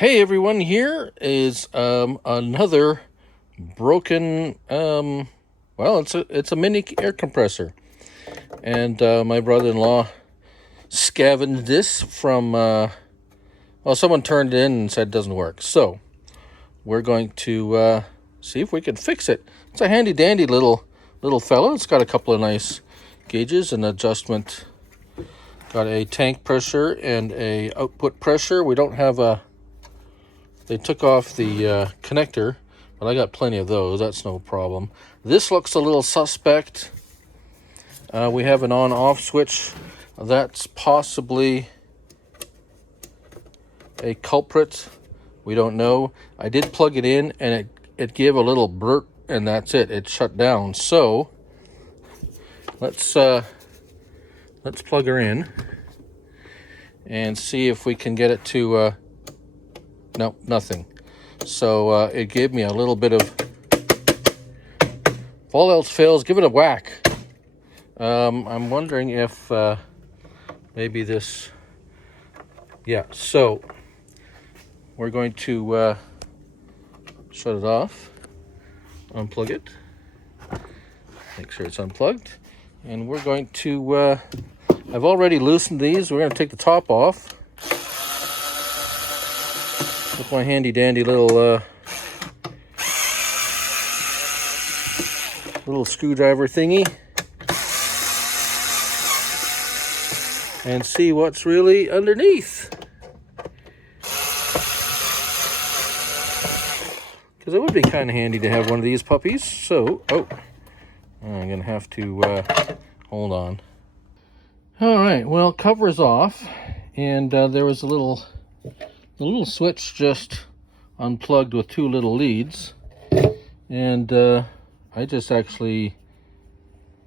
Hey everyone, here is another broken it's a mini air compressor. And my brother-in-law scavenged this from someone turned it in and said it doesn't work. So we're going to see if we can fix it. It's a handy dandy little fellow. It's got a couple of nice gauges and adjustment. Got a tank pressure and a output pressure. We don't have they took off the connector, but I got plenty of those. That's no problem. This looks a little suspect. We have an on-off switch. That's possibly a culprit. We don't know. I did plug it in, and it gave a little blurt, and that's it. It shut down. So let's plug her in and see if we can get it to. No, nothing. So it gave me a little bit of, if all else fails, give it a whack. I'm wondering if maybe this, yeah, so we're going to shut it off, unplug it, make sure it's unplugged, and we're going to, I've already loosened these. We're going to take the top off with my handy dandy little screwdriver thingy and see what's really underneath, because it would be kind of handy to have one of these puppies. So I'm gonna have to hold on. All right, well, cover is off, and there was a little switch just unplugged with two little leads, and I just actually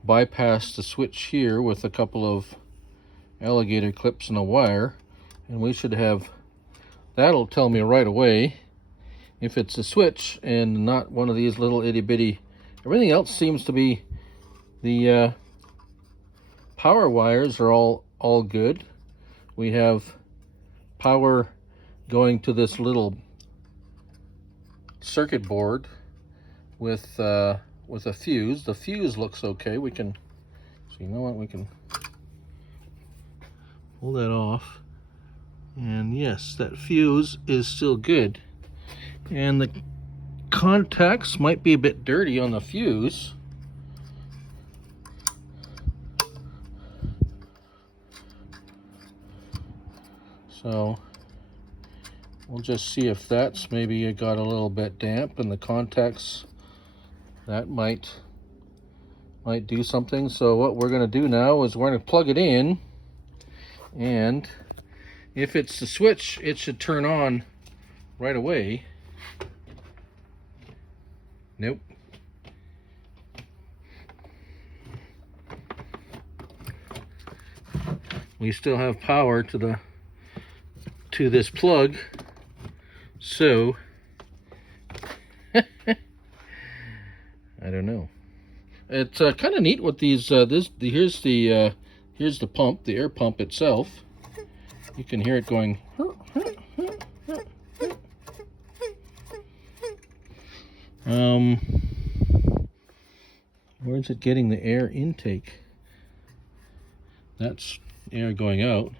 bypassed the switch here with a couple of alligator clips and a wire, and we should have, that'll tell me right away if it's a switch and not one of these little itty-bitty. Everything else seems to be, the power wires are all good. We have power going to this little circuit board with a fuse. The fuse looks okay. We can, so you know what, we can pull that off, and yes, that fuse is still good. And the contacts might be a bit dirty on the fuse. So we'll just see if that's maybe it got a little bit damp, and the contacts, that might do something. So what we're going to do now is we're going to plug it in, and if it's the switch, it should turn on right away. Nope. We still have power to this plug, so I don't know. It's kind of neat with these. Here's the pump, the air pump itself. You can hear it going. Where's it getting the air intake? That's air going out.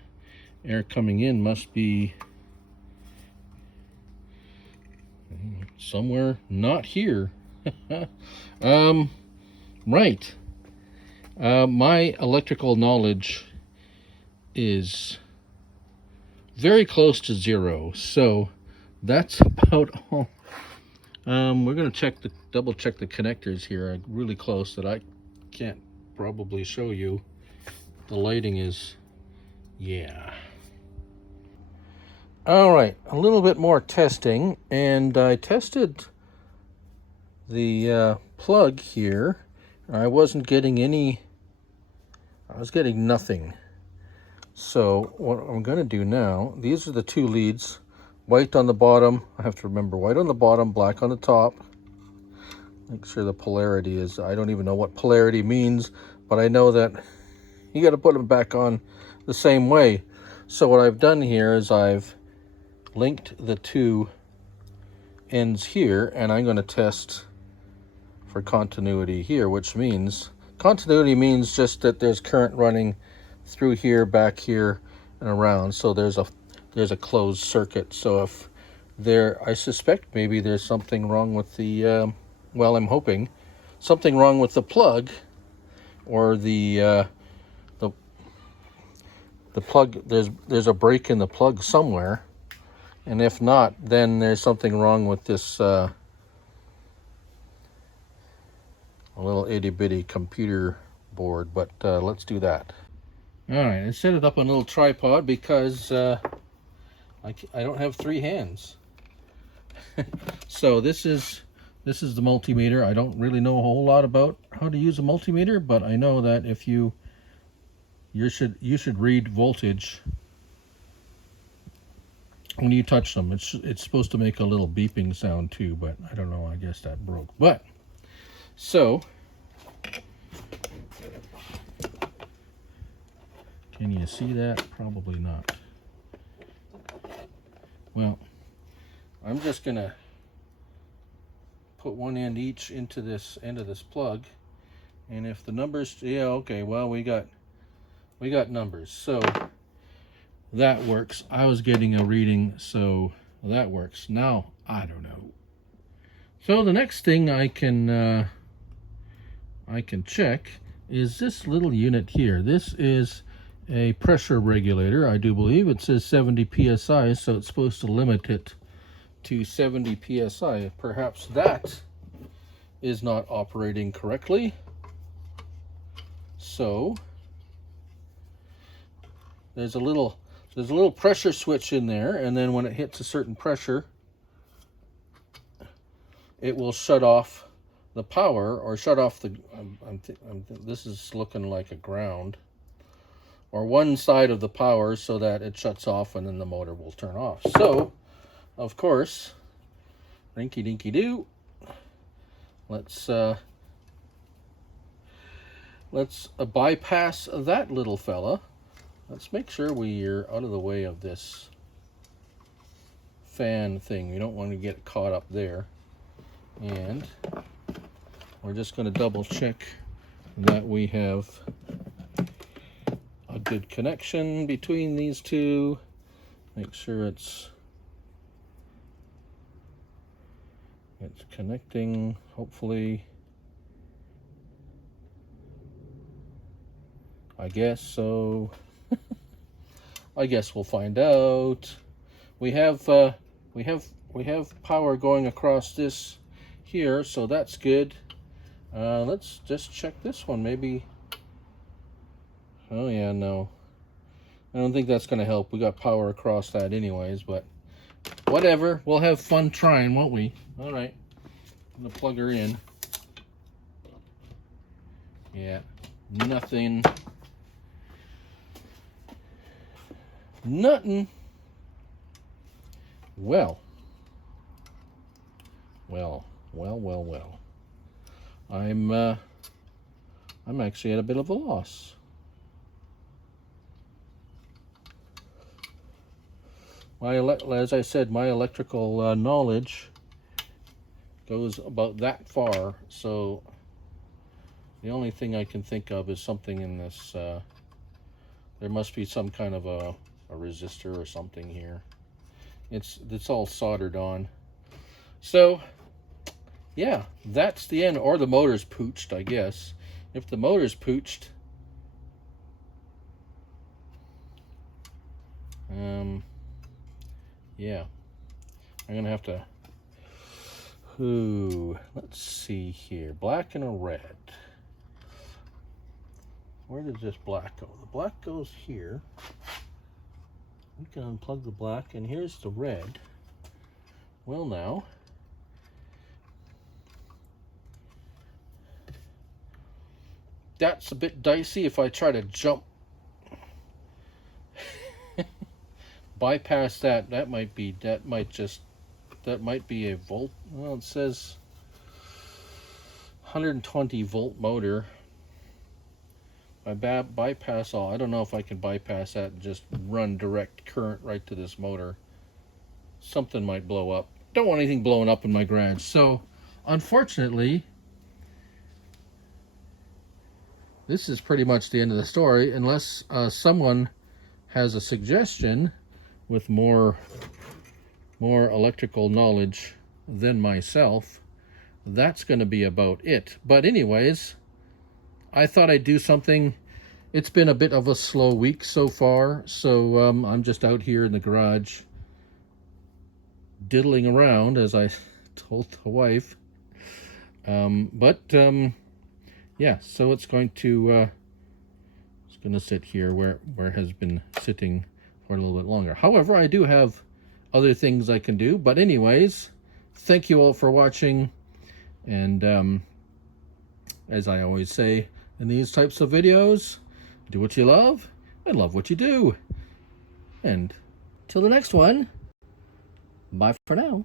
Air coming in must be somewhere not here. Right. My electrical knowledge is very close to zero, so that's about all. We're going to double check the connectors here really close, that I can't probably show you. The lighting is, yeah. All right, a little bit more testing, and I tested the plug here. I wasn't getting any, I was getting nothing. So what I'm going to do now, these are the two leads, white on the bottom. I have to remember, white on the bottom, black on the top. Make sure the polarity is, I don't even know what polarity means, but I know that you got to put them back on the same way. So what I've done here is I've linked the two ends here, and I'm going to test for continuity here, which means continuity means just that there's current running through here, back here, and around. So there's a closed circuit. So if I suspect maybe there's something wrong with the well, I'm hoping something wrong with the plug, or the plug. There's a break in the plug somewhere, and if not, then there's something wrong with this a little itty-bitty computer board. But let's do that. All right, I set it up on a little tripod because I don't have 3 hands. So this is the multimeter. I don't really know a whole lot about how to use a multimeter, but I know that if you should read voltage when you touch them. It's supposed to make a little beeping sound too, but I don't know. I guess that broke. But so, can you see that? Probably not. Well, I'm just gonna put one end each into this end of this plug, and if the numbers, yeah, okay, well, we got numbers, so that works. I was getting a reading, so that works. Now I don't know. So the next thing I can check is this little unit here. This is a pressure regulator, I do believe. It says 70 psi, so it's supposed to limit it to 70 psi. Perhaps that is not operating correctly. So there's a little pressure switch in there, and then when it hits a certain pressure, it will shut off the power, or shut off the this is looking like a ground, or one side of the power, so that it shuts off and then the motor will turn off. So of course, rinky dinky doo, let's bypass that little fella. Let's make sure we're out of the way of this fan thing. We don't want to get caught up there. And we're just going to double check that we have a good connection between these two. Make sure it's connecting, hopefully. I guess so. I guess we'll find out. We have power going across this here, so that's good. Let's just check this one, maybe. Oh yeah, no. I don't think that's going to help. We got power across that anyways, but whatever. We'll have fun trying, won't we? All right. I'm going to plug her in. Yeah, nothing. Nothing. Well. I'm actually at a bit of a loss. As I said, my electrical knowledge goes about that far, so the only thing I can think of is something in this. There must be some kind of a resistor or something here. It's all soldered on. So yeah, that's the end. Or the motor's pooched, I guess. If the motor's pooched, yeah, I'm gonna have to. Let's see here. Black and a red. Where does this black go? The black goes here. We can unplug the black, and here's the red. Well, now, that's a bit dicey. If I try to jump, bypass that, that might be a volt. Well, it says 120 volt motor. I bypass all. I don't know if I can bypass that and just run direct current right to this motor. something might blow up. Don't want anything blowing up in my garage. So unfortunately, this is pretty much the end of the story, unless someone has a suggestion with more electrical knowledge than myself. That's going to be about it. But anyways, I thought I'd do something. It's been a bit of a slow week so far, so I'm just out here in the garage diddling around, as I told the wife. Yeah, so it's going to sit here where it has been sitting for a little bit longer. However, I do have other things I can do. But anyways, thank you all for watching. And as I always say in these types of videos, do what you love and love what you do. And till the next one, bye for now.